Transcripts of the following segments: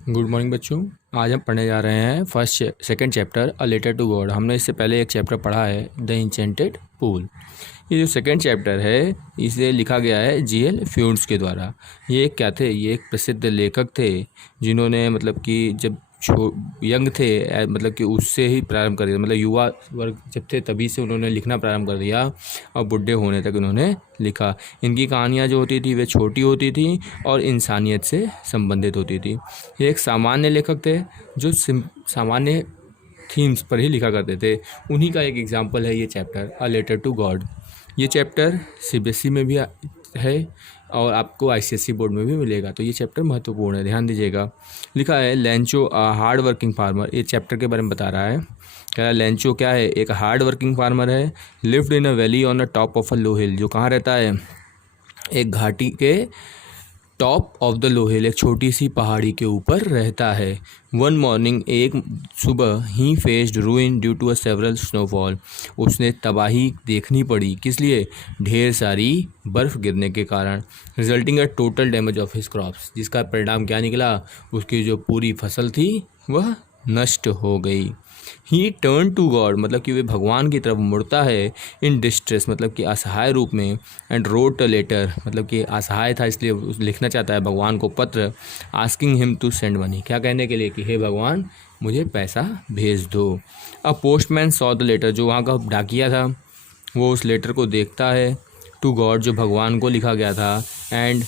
Good morning बच्चों। आज हम पढ़ने जा रहे हैं second chapter a letter to God. हमने इससे पहले एक चैप्टर पढ़ा है द इंचेंटेड पूल। ये जो सेकंड चैप्टर है इसे लिखा गया है जीएल फ्यूड्स के द्वारा। ये क्या थे? ये एक प्रसिद्ध लेखक थे जिन्होंने मतलब कि जब यंग थे मतलब कि उससे ही प्रारंभ कर दिया, मतलब युवा वर्ग जब थे तभी से उन्होंने लिखना प्रारंभ कर दिया और बुढ़े होने तक उन्होंने लिखा। इनकी कहानियाँ जो होती थी वे छोटी होती थी और इंसानियत से संबंधित होती थी। ये एक सामान्य लेखक थे जो सामान्य थीम्स पर ही लिखा करते थे। उन्हीं का एक एग्जाम्पल है ये chapter a letter to God. ये चैप्टर सीबीएसई में भी है और आपको आईसीएसई बोर्ड में भी मिलेगा, तो ये चैप्टर महत्वपूर्ण है, ध्यान दीजिएगा। लिखा है लेंचो हार्ड वर्किंग फार्मर। ये चैप्टर के बारे में बता रहा है। कह रहा है लेंचो क्या है? एक हार्ड वर्किंग फार्मर है। Lived in a valley on the top of a low hill. जो कहाँ रहता है? एक घाटी के top of the low hill, एक छोटी सी पहाड़ी के ऊपर रहता है। वन मॉर्निंग, एक सुबह, he faced ruin due to a several snowfall. उसने तबाही देखनी पड़ी, किस लिए? ढेर सारी बर्फ़ गिरने के कारण। Resulting a total damage of his crops, जिसका परिणाम क्या निकला? उसकी जो पूरी फसल थी वह नष्ट हो गई। ही टर्न टू गॉड, मतलब कि वे भगवान की तरफ मुड़ता है। इन डिस्ट्रेस, मतलब कि असहाय रूप में। एंड रोट अ लेटर, मतलब कि असहाय था इसलिए लिखना चाहता है भगवान को पत्र। Asking him to send money, क्या कहने के लिए? कि हे भगवान मुझे पैसा भेज दो। A postman saw the letter, जो वहाँ का डाकिया था वो उस लेटर को देखता है। टू गॉड, जो भगवान को लिखा गया था। And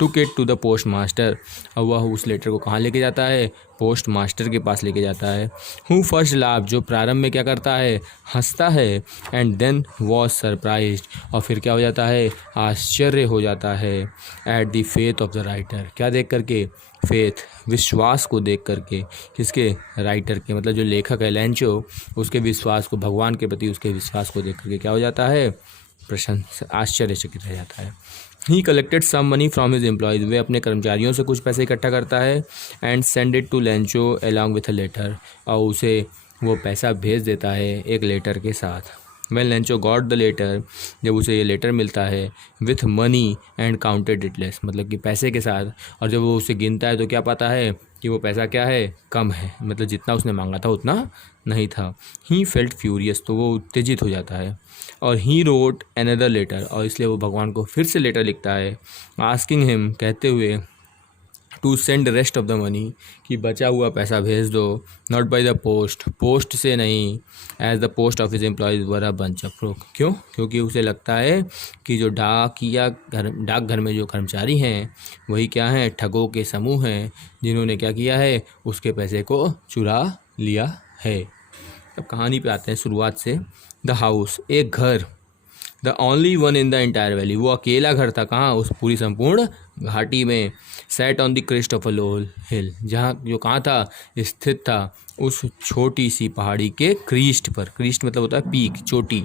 took it to the postmaster, और वह उस लेटर को कहाँ लेके जाता है? पोस्ट मास्टर के पास लेके जाता है। हु फर्स्ट लाभ, जो प्रारंभ में क्या करता है? हंसता है। एंड देन वॉज सरप्राइज्ड, और फिर क्या हो जाता है? आश्चर्य हो जाता है। At the faith of the writer, क्या देख करके? फेथ, विश्वास को देख करके। किसके? राइटर के, मतलब जो लेखक है लेंचो, उसके विश्वास को, भगवान के प्रति उसके विश्वास को देख करके क्या हो जाता है? प्रशंसा, आश्चर्यचकित रह जाता है। He collected some money from his employees, वे अपने कर्मचारियों से कुछ पैसे इकट्ठा करता है। And send it to Lencho along with a letter, और उसे वो पैसा भेज देता है एक लेटर के साथ। When Lencho got the letter, जब उसे ये लेटर मिलता है, with money and counted it less, मतलब कि पैसे के साथ, और जब वो उसे गिनता है तो क्या पाता है? कि वो पैसा क्या है? कम है, मतलब जितना उसने मांगा था उतना नहीं था। ही फेल्ट फ्यूरियस, तो वो उत्तेजित हो जाता है। और ही रोट अनदर लेटर, और इसलिए वो भगवान को फिर से लेटर लिखता है। आस्किंग हिम, कहते हुए, to send rest of the money, कि बचा हुआ पैसा भेज दो। Not by the post, post से नहीं। As the post office employees were a bunch of fraud, क्यों? क्योंकि उसे लगता है कि जो डाकघर में जो कर्मचारी हैं वही क्या हैं? ठगों के समूह हैं, जिन्होंने क्या किया है? उसके पैसे को चुरा लिया है। अब कहानी पे आते हैं शुरुआत से। द हाउस, एक घर। The only one in the entire valley, वो अकेला घर था। कहाँ? उस पूरी संपूर्ण घाटी में। Set on the crest of a low hill, जहाँ जो कहाँ था? स्थित था उस छोटी सी पहाड़ी के क्रीस्ट पर। क्रीस्ट मतलब होता है पीक, चोटी।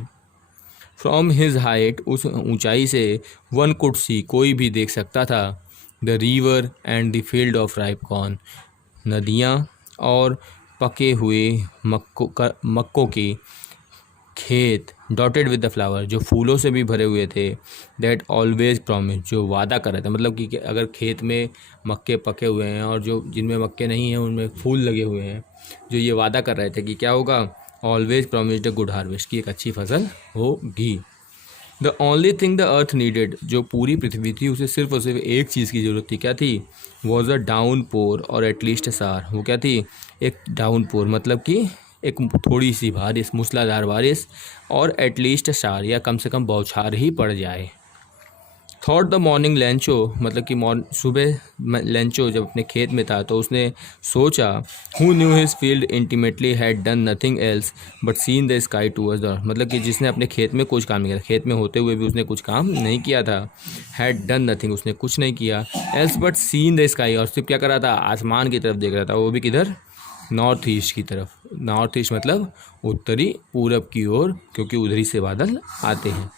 फ्रॉम हिज हाइट, उस ऊंचाई से, वन कुड सी, कोई भी देख सकता था। The river and the field of ripe corn, नदियाँ और पके हुए मक्कों की खेत। डॉटेड विद द फ्लावर, जो फूलों से भी भरे हुए थे। दैट ऑलवेज प्रॉमिस, जो वादा कर रहे थे, मतलब कि अगर खेत में मक्के पके हुए हैं और जो जिनमें मक्के नहीं हैं उनमें फूल लगे हुए हैं, जो ये वादा कर रहे थे कि क्या होगा? Always promised a good harvest, की एक अच्छी फसल होगी। The only thing the earth needed, जो पूरी पृथ्वी थी उसे सिर्फ और सिर्फ एक चीज़ की ज़रूरत थी। क्या थी? वॉज अ डाउन पोर और एटलीस्ट सार। वो क्या थी? एक डाउन पोर, मतलब कि एक थोड़ी सी बारिश, मूसलाधार बारिश, और एटलीस्ट सार, या कम से कम बौछार ही पड़ जाए। थॉट द मॉर्निंग लेंचो, मतलब कि सुबह लेंचो जब अपने खेत में था तो उसने सोचा। Who knew his field intimately had done nothing else but seen the sky towards the, मतलब कि जिसने अपने खेत में कुछ काम नहीं किया, खेत में होते हुए भी उसने कुछ काम नहीं किया था। हैड डन नथिंग, उसने कुछ नहीं किया। Else but seen the sky, और सिर्फ क्या कर रहा था? आसमान की तरफ देख रहा था। वो भी किधर? नॉर्थ ईस्ट की तरफ। नॉर्थ ईस्ट मतलब उत्तरी पूरब की ओर, क्योंकि उधरी से बादल आते हैं।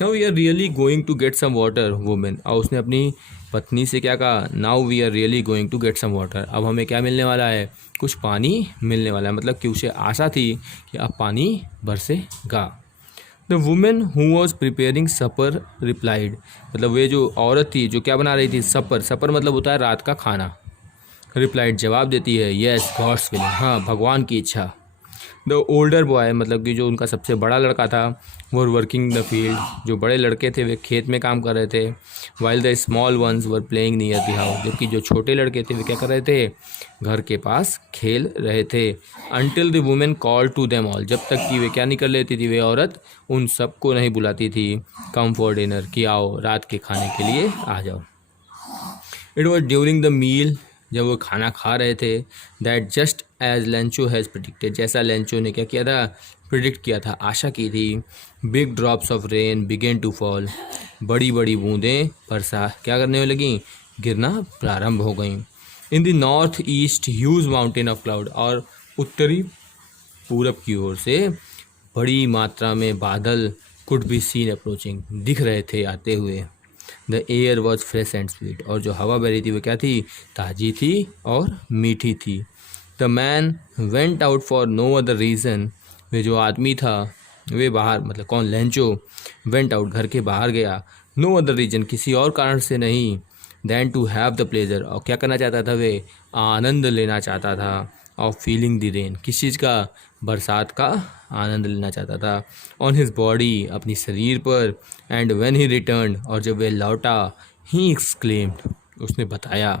Now we are really going to get some water women, और उसने अपनी पत्नी से क्या कहा? Now we are really going to get some water, अब हमें क्या मिलने वाला है? कुछ पानी मिलने वाला है, मतलब कि उसे आशा थी कि अब पानी बरसेगा। The women who was preparing supper replied, मतलब वे जो औरत थी जो क्या बना रही थी? सपर, सपर मतलब होता है रात का खाना। रिप्लाइड जवाब देती है, येस गॉड्स विल, हाँ भगवान की इच्छा। द ओल्डर बॉय मतलब कि जो उनका सबसे बड़ा लड़का था, वो वर्किंग द फील्ड, जो बड़े लड़के थे वे खेत में काम कर रहे थे। While the small ones were playing near the house, जबकि जो छोटे लड़के थे वे क्या कर रहे थे, घर के पास खेल रहे थे। Until the women call to them all, जब तक कि वे क्या नहीं कर लेती थी, वे औरत उन सबको नहीं बुलाती थी, कम फॉर डिनर, कि आओ रात के खाने के लिए आ जाओ। It was during the meal, जब वो खाना खा रहे थे, that just as Lencho has predicted, जैसा लेंचो ने क्या किया था, प्रिडिक्ट किया था, आशा की थी। Big drops of rain began to fall, बड़ी बड़ी बूंदें वर्षा क्या करने लगी, गिरना प्रारंभ हो गई। In the north east huge mountain of cloud, और उत्तरी पूरब की ओर से बड़ी मात्रा में बादल कुड बी सीन अप्रोचिंग, दिख रहे थे आते हुए। The air was fresh and sweet, और जो हवा बह रही थी वो क्या थी, ताज़ी थी और मीठी थी। The man went out for no other reason, वे जो आदमी था वे बाहर, मतलब कौन, लेंचो, वेंट आउट घर के बाहर गया, नो अदर रीज़न किसी और कारण से नहीं, than to have the pleasure, और क्या करना चाहता था वे, आनंद लेना चाहता था, ऑफ फीलिंग द रेन, किस चीज़ का, बरसात का आनंद लेना चाहता था, ऑन हिज बॉडी, अपनी शरीर पर, एंड व्हेन ही रिटर्न, और जब वह लौटा, ही एक्सक्लेम्ड, उसने बताया,